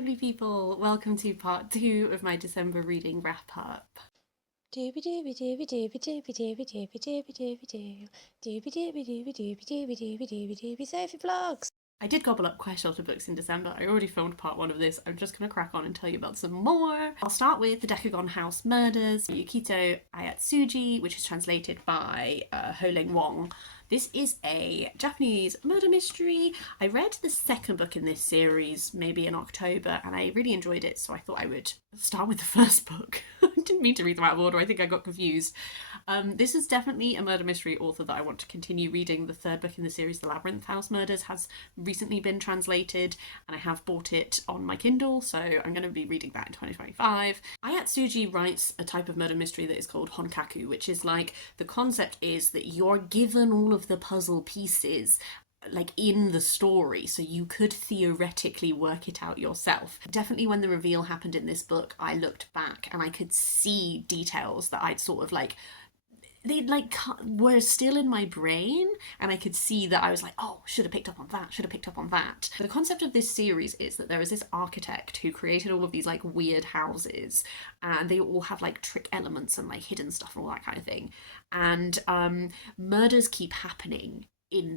lovely people. Welcome to part 2 of my December reading wrap-up. Sophie vlogs. I did gobble up quite a lot of books in December. I already filmed part 1 of this. I'm just going to crack on and tell you about some more. I'll start with The Decagon House Murders, Yukito Ayatsuji, which is translated by Ho-Ling Wong. This is a Japanese murder mystery. I read the second book in this series maybe in October and I really enjoyed it, so I thought I would start with the first book. I didn't mean to read them out of order, I think I got confused. This is definitely a murder mystery author that I want to continue reading. The third book in the series, The Labyrinth House Murders, has recently been translated and I have bought it on my Kindle, so I'm going to be reading that in 2025. Ayatsuji writes a type of murder mystery that is called honkaku, which is like, the concept is that you're given all of the puzzle pieces like in the story, so you could theoretically work it out yourself. Definitely when the reveal happened in this book, I looked back and I could see details that I'd sort of like, they like were still in my brain, and I could see that I was like, oh, should have picked up on that, should have picked up on that. But the concept of this series is that there is this architect who created all of these like weird houses, and they all have like trick elements and like hidden stuff and all that kind of thing. And murders keep happening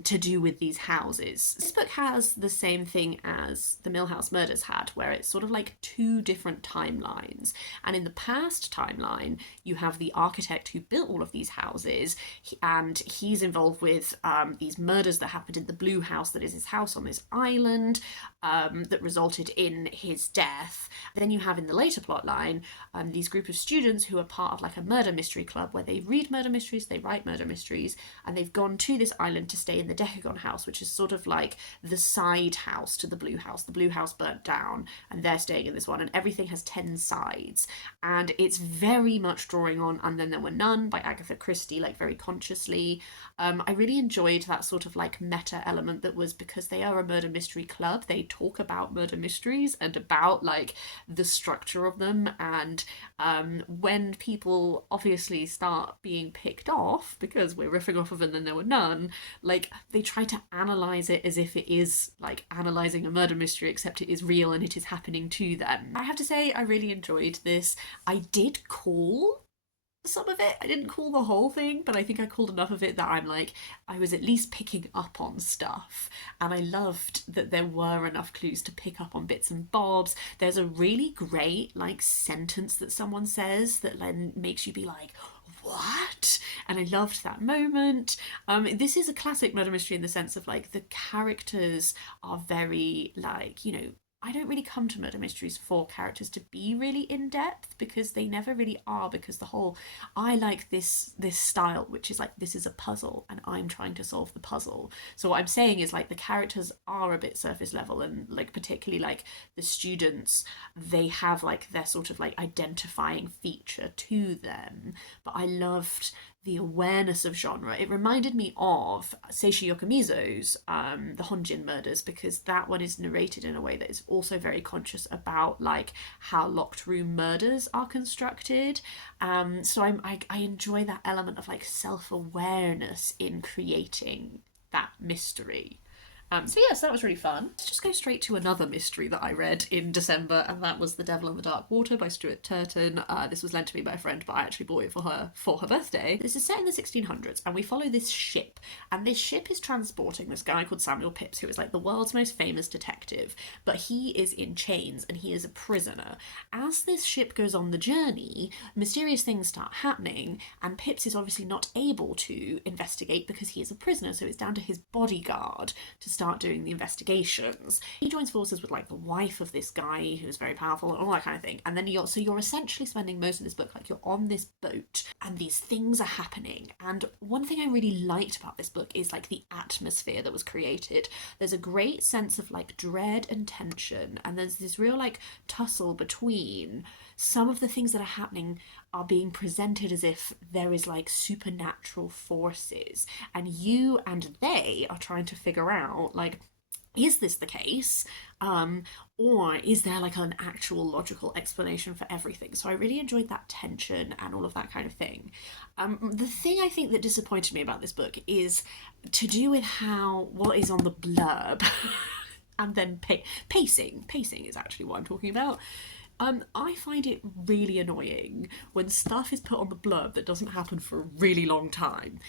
to do with these houses. This book has the same thing as the Millhouse Murders had, where it's sort of like 2 different timelines. And in the past timeline, you have the architect who built all of these houses, and he's involved with these murders that happened in the blue house that is his house on this island, that resulted in his death. Then you have in the later plotline these group of students who are part of like a murder mystery club where they read murder mysteries, they write murder mysteries, and they've gone to this island to stay in the Decagon house, which is sort of like the side house to the blue house. The blue house burnt down and they're staying in this one, and everything has 10 sides, and it's very much drawing on And Then There Were None by Agatha Christie, like very consciously. I really enjoyed that sort of like meta element that was, because they are a murder mystery club, they talk about murder mysteries and about like the structure of them, and when people obviously start being picked off because we're riffing off of And Then There Were None, like they try to analyze it as if it is like analyzing a murder mystery, except it is real and it is happening to them. I have to say I really enjoyed this. I did call some of it. I didn't call the whole thing, but I think I called enough of it that I'm like, I was at least picking up on stuff, and I loved that there were enough clues to pick up on bits and bobs. There's a really great like sentence that someone says that then makes you be like, what? And I loved that moment. This is a classic murder mystery in the sense of like the characters are very like, you know, I don't really come to murder mysteries for characters to be really in depth, because they never really are, because the whole, I like this style, which is like, this is a puzzle and I'm trying to solve the puzzle. So what I'm saying is like the characters are a bit surface level, and like particularly like the students, they have like their sort of like identifying feature to them. But I loved the awareness of genre. It reminded me of Seishi Yokomizo's The Honjin Murders, because that one is narrated in a way that is also very conscious about like how locked room murders are constructed. So I enjoy that element of like self-awareness in creating that mystery. So yes, that was really fun. Let's just go straight to another mystery that I read in December, and that was The Devil in the Dark Water by Stuart Turton. This was lent to me by a friend, but I actually bought it for her birthday. This is set in the 1600s, and we follow this ship, and this ship is transporting this guy called Samuel Pepys, who is like the world's most famous detective, but he is in chains and he is a prisoner. As this ship goes on the journey, mysterious things start happening, and Pepys is obviously not able to investigate because he is a prisoner, so it's down to his bodyguard to start doing the investigations. He joins forces with like the wife of this guy who's very powerful and all that kind of thing, and then you're essentially spending most of this book like you're on this boat and these things are happening. And one thing I really liked about this book is like the atmosphere that was created. There's a great sense of like dread and tension, and there's this real like tussle between some of the things that are happening are being presented as if there is like supernatural forces, and you and they are trying to figure out like, is this the case? Or is there like an actual logical explanation for everything? So I really enjoyed that tension and all of that kind of thing. The thing I think that disappointed me about this book is to do with what is on the blurb. and then pacing. Pacing is actually what I'm talking about. I find it really annoying when stuff is put on the blurb that doesn't happen for a really long time.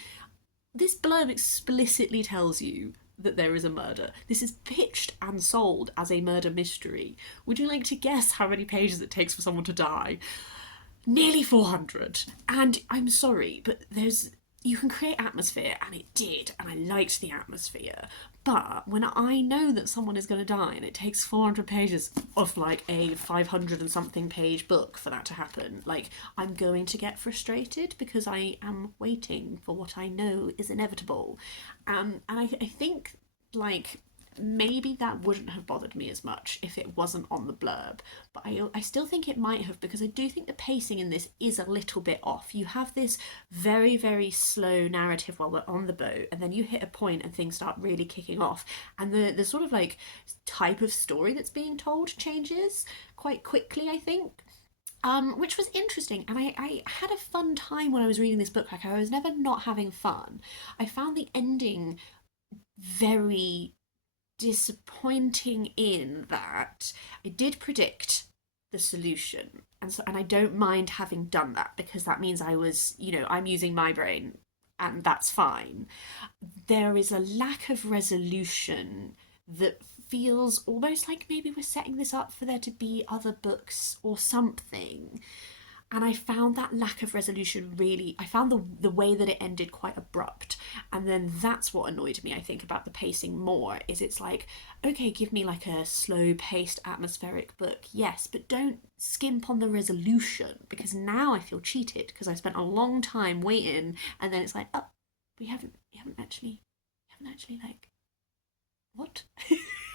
This blurb explicitly tells you that there is a murder. This is pitched and sold as a murder mystery. Would you like to guess how many pages it takes for someone to die? Nearly 400. And I'm sorry, but you can create atmosphere, and it did, and I liked the atmosphere. But when I know that someone is going to die and it takes 400 pages of like a 500 and something page book for that to happen, like, I'm going to get frustrated because I am waiting for what I know is inevitable. And I think, like, maybe that wouldn't have bothered me as much if it wasn't on the blurb, but I still think it might have, because I do think the pacing in this is a little bit off. You have this very, very slow narrative while we're on the boat, and then you hit a point and things start really kicking off, and the sort of like type of story that's being told changes quite quickly, I think. Which was interesting, and I had a fun time when I was reading this book. Like, I was never not having fun. I found the ending very disappointing in that I did predict the solution, and I don't mind having done that, because that means I was, I'm using my brain, and that's fine. There is a lack of resolution that feels almost like maybe we're setting this up for there to be other books or something. And I found that lack of resolution I found the way that it ended quite abrupt. And then that's what annoyed me, I think, about the pacing more, is it's like, okay, give me like a slow-paced, atmospheric book, yes, but don't skimp on the resolution, because now I feel cheated, because I spent a long time waiting, and then it's like, oh, we haven't actually, like, what?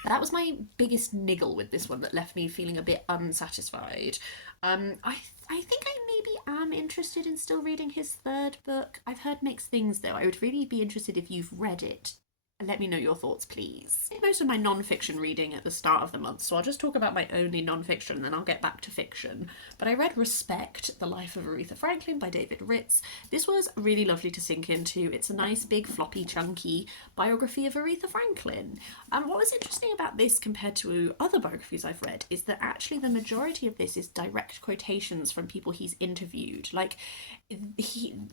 That was my biggest niggle with this one that left me feeling a bit unsatisfied. I think I maybe am interested in still reading his third book. I've heard mixed things, though. I would really be interested if you've read it. Let me know your thoughts, please. I did most of my non-fiction reading at the start of the month, so I'll just talk about my only non-fiction and then I'll get back to fiction. But I read Respect, The Life of Aretha Franklin by David Ritz. This was really lovely to sink into. It's a nice, big, floppy, chunky biography of Aretha Franklin. What was interesting about this compared to other biographies I've read is that actually the majority of this is direct quotations from people he's interviewed. Like,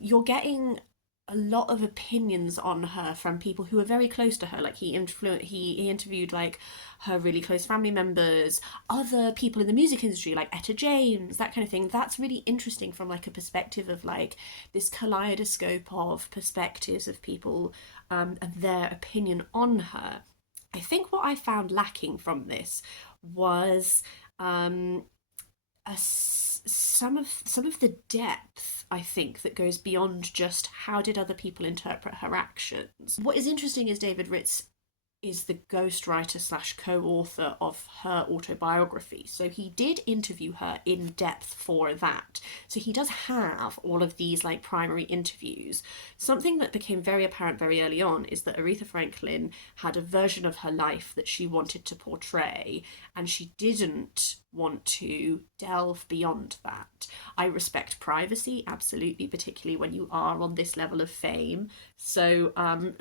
you're getting a lot of opinions on her from people who are very close to her. Like, he interviewed like her really close family members, other people in the music industry like Etta James, that kind of thing. That's really interesting from like a perspective of like this kaleidoscope of perspectives of people and their opinion on her. I think what I found lacking from this was some of the depth, I think, that goes beyond just how did other people interpret her actions. What is interesting is David Ritz is the ghostwriter / co-author of her autobiography. So he did interview her in depth for that. So he does have all of these like primary interviews. Something that became very apparent very early on is that Aretha Franklin had a version of her life that she wanted to portray, and she didn't want to delve beyond that. I respect privacy, absolutely, particularly when you are on this level of fame. So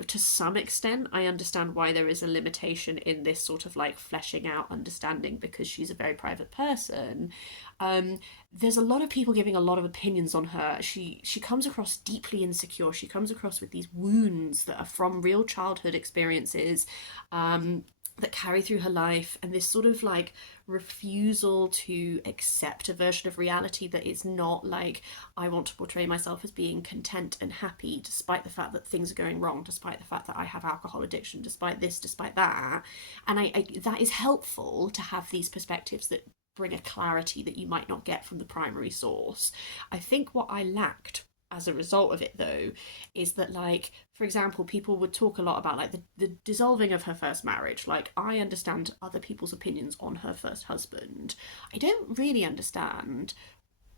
to some extent, I understand why there is a limitation in this sort of like fleshing out understanding, because she's a very private person. There's a lot of people giving a lot of opinions on her. She comes across deeply insecure. She comes across with these wounds that are from real childhood experiences that carry through her life, and this sort of like refusal to accept a version of reality that is not like, I want to portray myself as being content and happy despite the fact that things are going wrong, despite the fact that I have alcohol addiction, despite this, despite that. And I that is helpful to have these perspectives that bring a clarity that you might not get from the primary source. I think what I lacked as a result of it, though, is that, like, for example, people would talk a lot about like the dissolving of her first marriage. Like, I understand other people's opinions on her first husband. I don't really understand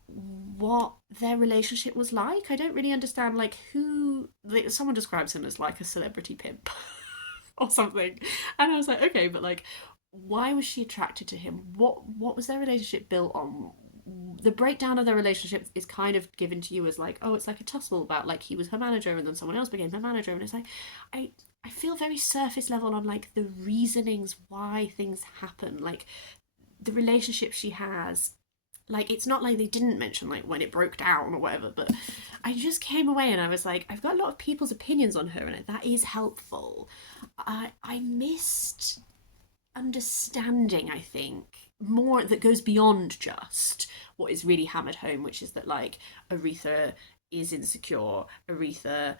what their relationship was like. I don't really understand like who, like, someone describes him as like a celebrity pimp or something, and I was like, okay, but like, why was she attracted to him? What was their relationship built on? The breakdown of their relationship is kind of given to you as like, oh, it's like a tussle about like he was her manager and then someone else became her manager, and it's like, I feel very surface level on like the reasonings why things happen, like the relationship she has. Like, it's not like they didn't mention like when it broke down or whatever, but I just came away and I was like, I've got a lot of people's opinions on her, and that is helpful. I missed understanding, I think, more that goes beyond just what is really hammered home, which is that like Aretha is insecure. Aretha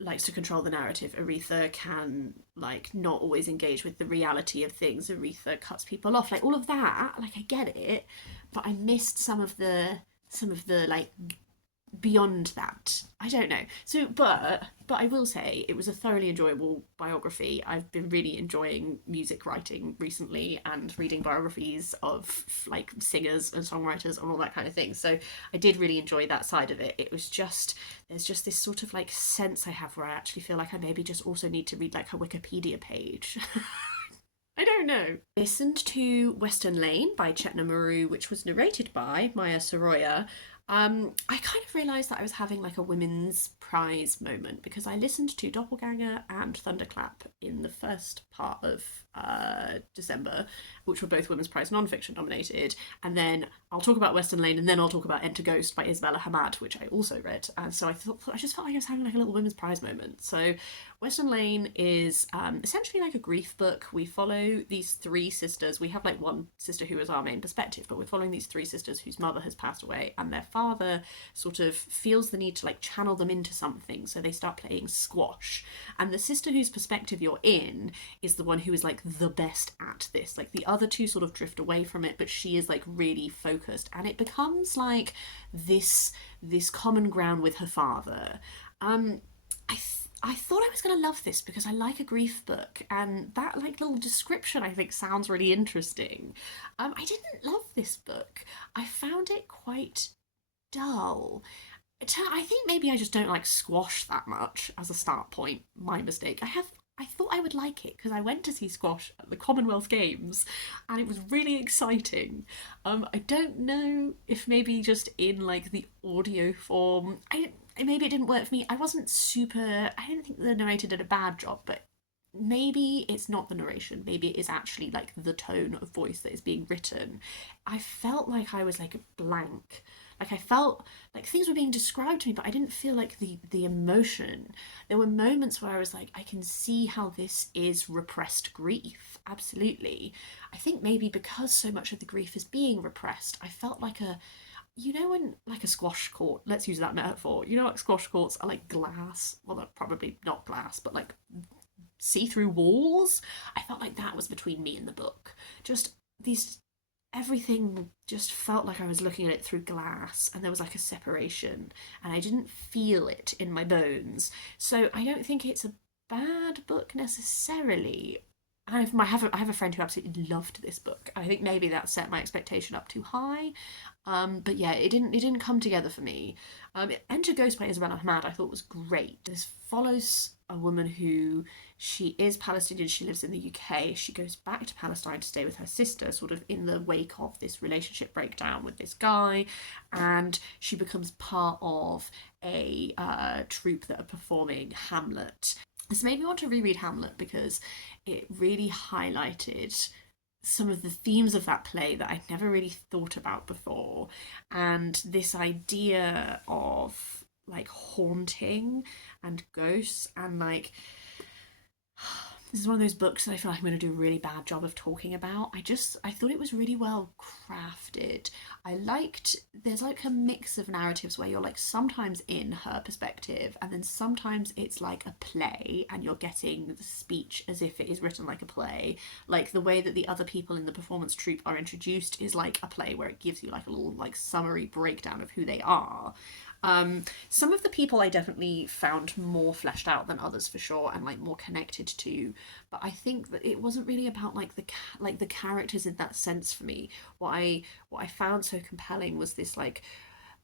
likes to control the narrative. Aretha can like not always engage with the reality of things. Aretha cuts people off. Like all of that, like I get it, but I missed some of the like beyond that. I don't know. So but I will say it was a thoroughly enjoyable biography. I've been really enjoying music writing recently and reading biographies of like singers and songwriters and all that kind of thing. So I did really enjoy that side of it. It was just there's just this sort of like sense I have where I actually feel like I maybe just also need to read like her Wikipedia page. I don't know. Listened to Western Lane by Chetna Maroo, which was narrated by Maya Soroya. I kind of realised that I was having like a women's prize moment because I listened to Doppelganger and Thunderclap in the first part of December, which were both women's prize non-fiction nominated, and then I'll talk about Western Lane, and then I'll talk about Enter Ghost by Isabella Hammad, which I also read, and so I just felt like I was having like a little women's prize moment. So Western Lane is essentially like a grief book. We follow these three sisters. We have like one sister who is our main perspective, but we're following these three sisters whose mother has passed away, and their father sort of feels the need to like channel them into something, so they start playing squash. And the sister whose perspective you're in is the one who is like the best at this. Like the other two sort of drift away from it, but she is like really focused, and it becomes like this common ground with her father. I thought I was going to love this because I like a grief book, and that like little description I think sounds really interesting. I didn't love this book. I found it quite dull. I think maybe I just don't like squash that much as a start point. My mistake. I thought I would like it because I went to see squash at the Commonwealth Games and it was really exciting. I don't know if maybe just in like the audio form, maybe it didn't work for me. I didn't think the narrator did a bad job, but maybe it's not the narration. Maybe it is actually like the tone of voice that is being written. I felt like I was like blank. Like I felt like things were being described to me, but I didn't feel like the emotion. There were moments where I was like, I can see how this is repressed grief. Absolutely. I think maybe because so much of the grief is being repressed, I felt like when like a squash court, let's use that metaphor, like squash courts are like glass. Well, they're probably not glass, but like see-through walls. I felt like that was between me and the book. Just these everything just felt like I was looking at it through glass, and there was like a separation, and I didn't feel it in my bones. So I don't think it's a bad book necessarily. I have a friend who absolutely loved this book. I think maybe that set my expectation up too high. But yeah, it didn't come together for me. Enter Ghost by Isabella Hammad I thought was great. This follows a woman who, she is Palestinian, she lives in the UK. She goes back to Palestine to stay with her sister, sort of in the wake of this relationship breakdown with this guy, and she becomes part of a troupe that are performing Hamlet. This made me want to reread Hamlet because it really highlighted some of the themes of that play that I'd never really thought about before. And this idea of like haunting and ghosts, and like this is one of those books that I feel like I'm going to do a really bad job of talking about. I thought it was really well crafted. There's like a mix of narratives where you're like sometimes in her perspective, and then sometimes it's like a play and you're getting the speech as if it is written like a play. Like the way that the other people in the performance troupe are introduced is like a play where it gives you like a little like summary breakdown of who they are. Some of the people I definitely found more fleshed out than others for sure, and like more connected to, but I think that it wasn't really about like the characters in that sense for me. What I found so compelling was this like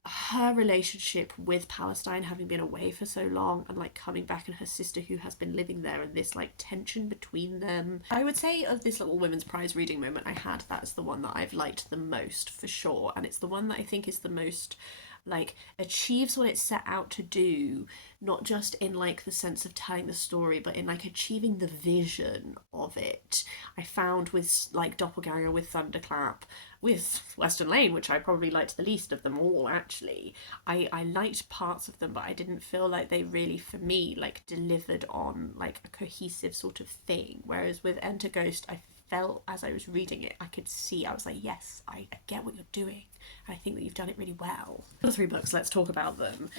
her relationship with Palestine, having been away for so long and like coming back, and her sister who has been living there, and this like tension between them. I would say of this little women's prize reading moment I had, that's the one that I've liked the most for sure, and it's the one that I think is the most like achieves what it set out to do, not just in like the sense of telling the story, but in like achieving the vision of it. I found with like Doppelganger, with Thunderclap, with Western Lane, which I probably liked the least of them all actually. I liked parts of them, but I didn't feel like they really, for me, like delivered on like a cohesive sort of thing. Whereas with Enter Ghost, I felt as I was reading it, I could see, I was like, yes, I get what you're doing. I think that you've done it really well. The 3 books, let's talk about them.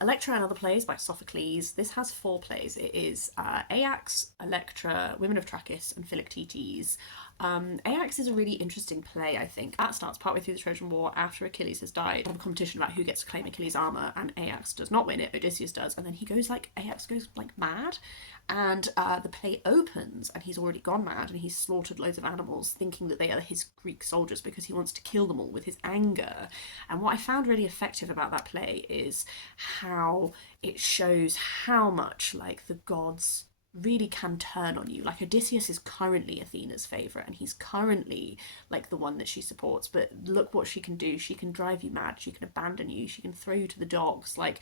Electra and Other Plays by Sophocles. This has 4 plays. It is Ajax, Electra, Women of Trachis, and Philoctetes. Ajax is a really interesting play, I think. That starts partway through the Trojan War after Achilles has died. A competition about who gets to claim Achilles' armour, and Ajax does not win it, Odysseus does, and then Ajax goes like mad, and the play opens and he's already gone mad and he's slaughtered loads of animals thinking that they are his Greek soldiers because he wants to kill them all with his anger. And what I found really effective about that play is how it shows how much like the gods really can turn on you. Like Odysseus is currently Athena's favourite and he's currently like the one that she supports, but look what she can do. She can drive you mad, she can abandon you, she can throw you to the dogs. Like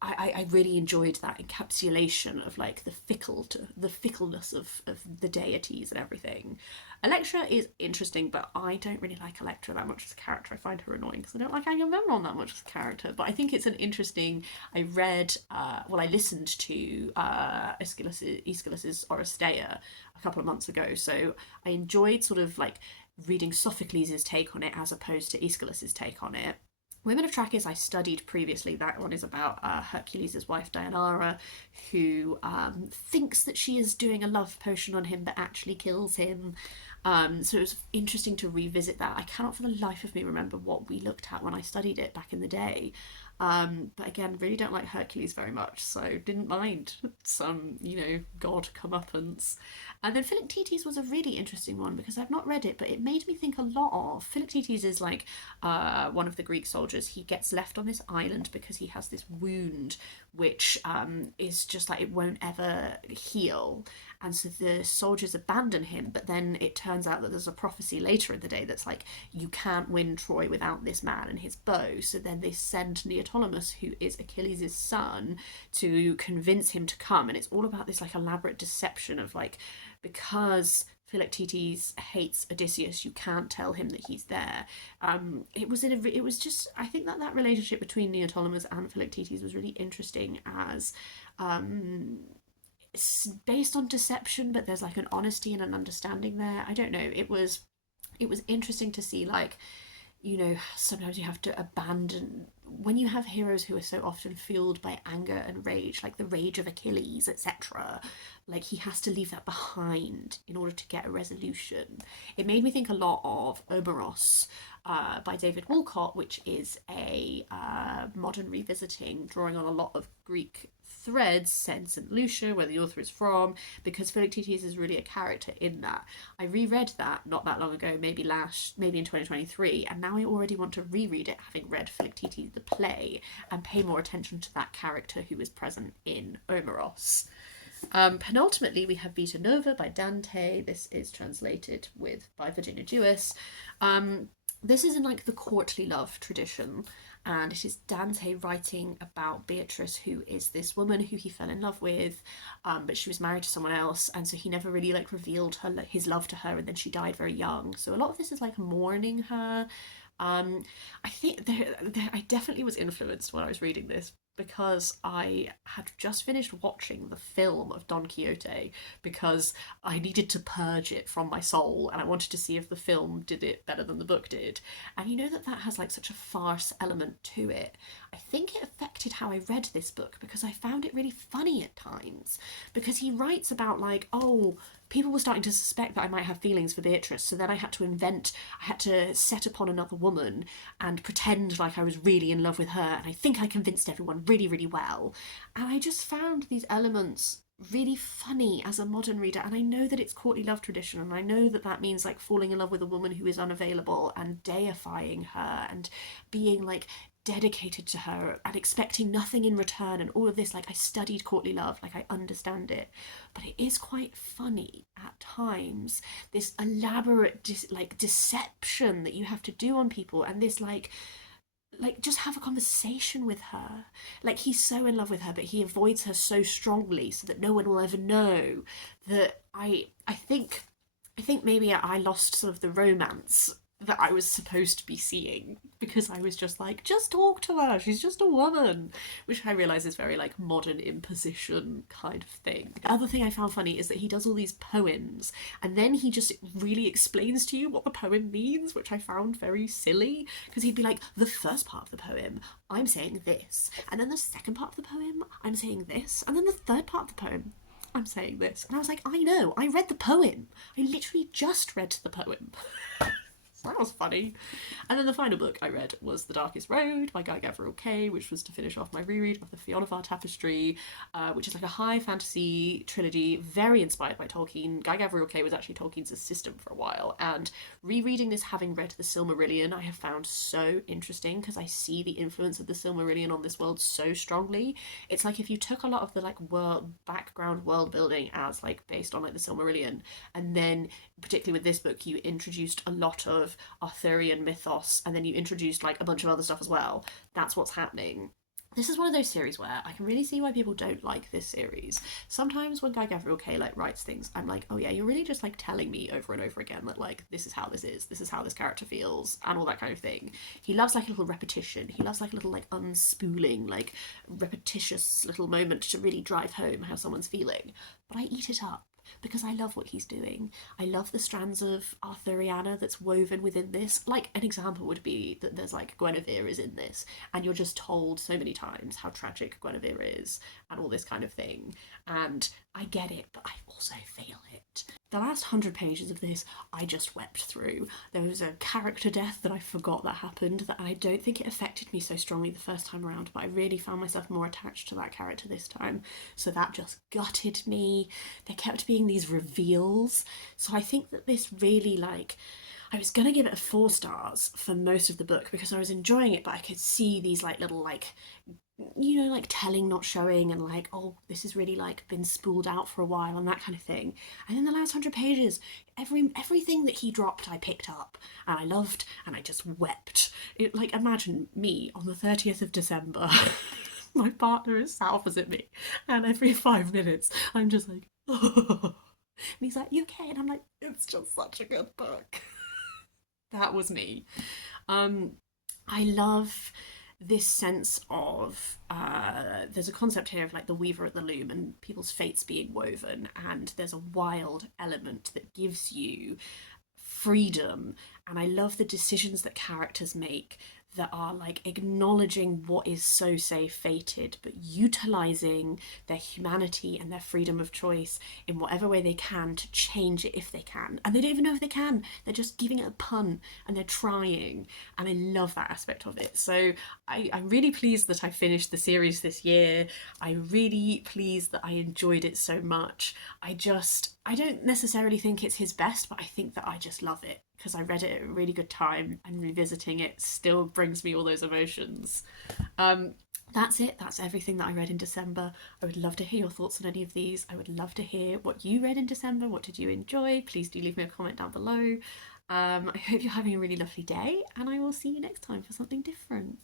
I really enjoyed that encapsulation of like the fickleness of the deities and everything. Electra is interesting, but I don't really like Electra that much as a character. I find her annoying because I don't like Agamemnon that much as a character. But I think it's an interesting. I listened to Aeschylus's Oresteia a couple of months ago, so I enjoyed sort of like reading Sophocles' take on it as opposed to Aeschylus's take on it. Women of Trachis I studied previously. That one is about Hercules' wife Deianira, who thinks that she is doing a love potion on him but actually kills him. So it was interesting to revisit that. I cannot for the life of me remember what we looked at when I studied it back in the day. But again, really don't like Hercules very much, so didn't mind some, god comeuppance. And then Philoctetes was a really interesting one because I've not read it, but it made me think a lot of. Philoctetes is like one of the Greek soldiers. He gets left on this island because he has this wound which is just like it won't ever heal. And so the soldiers abandon him, but then it turns out that there's a prophecy later in the day that's like, you can't win Troy without this man and his bow. So then they send Neoptolemus, who is Achilles' son, to convince him to come. And it's all about this like elaborate deception of like, because Philoctetes hates Odysseus, you can't tell him that he's there. It was just, I think that relationship between Neoptolemus and Philoctetes was really interesting as it's based on deception, but there's like an honesty and an understanding there. I don't know. It was interesting to see like, sometimes you have to abandon when you have heroes who are so often fueled by anger and rage, like the rage of Achilles, etc. Like he has to leave that behind in order to get a resolution. It made me think a lot of Omeros by Derek Walcott, which is a modern revisiting, drawing on a lot of Greek threads set in St. Lucia, where the author is from, because Philoctetes is really a character in that. I reread that not that long ago, maybe in 2023, and now I already want to reread it, having read Philoctetes the play, and pay more attention to that character who is present in Omeros. Penultimately, we have Vita Nuova by Dante. This is translated by Virginia Jewess. This is in like the courtly love tradition, and it is Dante writing about Beatrice, who is this woman who he fell in love with, but she was married to someone else, and so he never really like revealed his love to her, and then she died very young. So a lot of this is like mourning her. I think I definitely was influenced when I was reading this because I had just finished watching the film of Don Quixote because I needed to purge it from my soul, and I wanted to see if the film did it better than the book did. And that has like such a farce element to it. I think it affected how I read this book because I found it really funny at times, because he writes about like, oh, people were starting to suspect that I might have feelings for Beatrice, so then I had to set upon another woman and pretend like I was really in love with her, and I think I convinced everyone really, really well. And I just found these elements really funny as a modern reader, and I know that it's courtly love tradition, and I know that that means like falling in love with a woman who is unavailable and deifying her and being like dedicated to her and expecting nothing in return and all of this. Like, I studied courtly love, like I understand it, but it is quite funny at times, this elaborate deception that you have to do on people, and this like like, just have a conversation with her. Like, he's so in love with her, but he avoids her so strongly so that no one will ever know. That I think maybe I lost sort of the romance that I was supposed to be seeing, because I was just like, just talk to her, she's just a woman, which I realise is very like modern imposition kind of thing. The other thing I found funny is that he does all these poems and then he just really explains to you what the poem means, which I found very silly, because he'd be like, the first part of the poem, I'm saying this, and then the second part of the poem, I'm saying this, and then the third part of the poem, I'm saying this. And I was like, I know, I read the poem. I literally just read the poem. So that was funny. And then the final book I read was The Darkest Road by Gavriel, which was to finish off my reread of the Fionnevar Tapestry, which is like a high fantasy trilogy, very inspired by Tolkien. Gavriel was actually Tolkien's assistant for a while, and rereading this, having read The Silmarillion, I have found so interesting because I see the influence of The Silmarillion on this world so strongly. It's like if you took a lot of the like background world building as like based on like The Silmarillion, and then particularly with this book you introduced a lot of Arthurian mythos, and then you introduced like a bunch of other stuff as well. That's what's happening. This is one of those series where I can really see why people don't like this series. Sometimes when Gavriel like writes things, I'm like, oh yeah, you're really just like telling me over and over again that like this is how this is how this character feels, and all that kind of thing. He loves like a little repetition. He loves like a little like unspooling, like repetitious little moment to really drive home how someone's feeling. But I eat it up, because I love what he's doing. I love the strands of Arthuriana that's woven within this. Like, an example would be that there's like Guinevere is in this, and you're just told so many times how tragic Guinevere is and all this kind of thing. And I get it, but I also feel it. The last 100 pages of this, I just wept through. There was a character death that I forgot that happened, that I don't think it affected me so strongly the first time around, but I really found myself more attached to that character this time. So that just gutted me. There kept being these reveals. So I think that this really, like, I was gonna give it a 4 stars for most of the book because I was enjoying it, but I could see these like little like, you know, like telling not showing, and like, oh, this has really like been spooled out for a while and that kind of thing. And in the last 100 pages, everything that he dropped I picked up and I loved, and I just wept. It, like, imagine me on the 30th of December. My partner is sat opposite me, and every 5 minutes I'm just like, oh. And he's like, you okay? And I'm like, it's just such a good book. That was me. I love this sense of there's a concept here of like the weaver at the loom and people's fates being woven, and there's a wild element that gives you freedom, and I love the decisions that characters make that are like acknowledging what is so say fated, but utilizing their humanity and their freedom of choice in whatever way they can to change it if they can. And they don't even know if they can, they're just giving it a punt and they're trying, and I love that aspect of it. So I'm really pleased that I finished the series this year. I'm really pleased that I enjoyed it so much. I don't necessarily think it's his best, but I think that I just love it because I read it at a really good time, and revisiting it still brings me all those emotions. That's it. That's everything that I read in December. I would love to hear your thoughts on any of these. I would love to hear what you read in December. What did you enjoy? Please do leave me a comment down below. I hope you're having a really lovely day, and I will see you next time for something different.